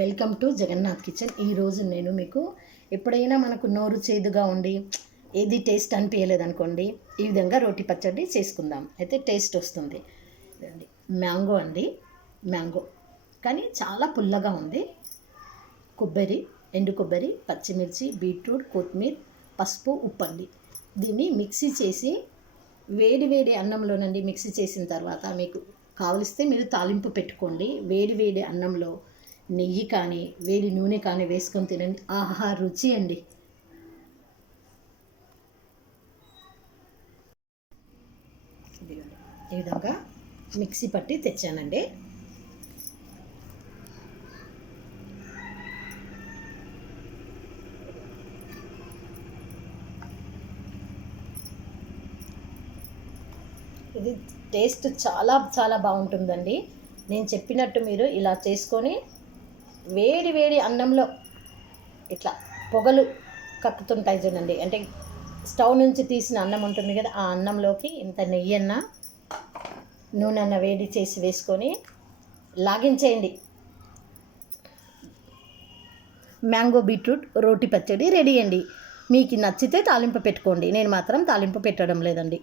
Welcome to Jagannadh kitchen. ఈరోజు నేను మీకు ఎప్పుడైనా మనకు నోరు చేదుగా ఉండి ఏది టేస్ట్ అనిపించలేదు అనుకోండి, ఈ విధంగా రోటి పచ్చడి చేసుకుందాం. అయితే టేస్ట్ వస్తుంది. మ్యాంగో అండి, మ్యాంగో కానీ చాలా పుల్లగా ఉంది. కొబ్బరి, ఎండు కొబ్బరి, పచ్చిమిర్చి, బీట్రూట్, కొత్తిమీర, పసుపు, ఉప్పు అండి. దీన్ని మిక్సీ చేసి వేడి వేడి అన్నంలోనండి మిక్సీ చేసిన తర్వాత మీకు కావలిస్తే మీరు తాలింపు పెట్టుకోండి. వేడి వేడి అన్నంలో నెయ్యి కానీ వేడి నూనె కానీ వేసుకొని తినండి. ఆహా రుచి అండి. ఈ విధంగా మిక్సీ పట్టి తెచ్చానండి. ఇది టేస్ట్ చాలా చాలా బాగుంటుందండి. నేను చెప్పినట్టు మీరు ఇలా చేసుకొని వేడి వేడి అన్నంలో ఇట్లా పొగలు కక్కుతుంటాయి చూడండి, అంటే స్టవ్ నుంచి తీసిన అన్నం ఉంటుంది కదా, ఆ అన్నంలోకి ఇంత నెయ్యన్న నూనె వేడి చేసి వేసుకొని లాగించేయండి. మ్యాంగో బీట్రూట్ రోటి పచ్చడి రెడీ అండి. మీకు నచ్చితే తాలింపు పెట్టుకోండి. నేను మాత్రం తాలింపు పెట్టడం లేదండి.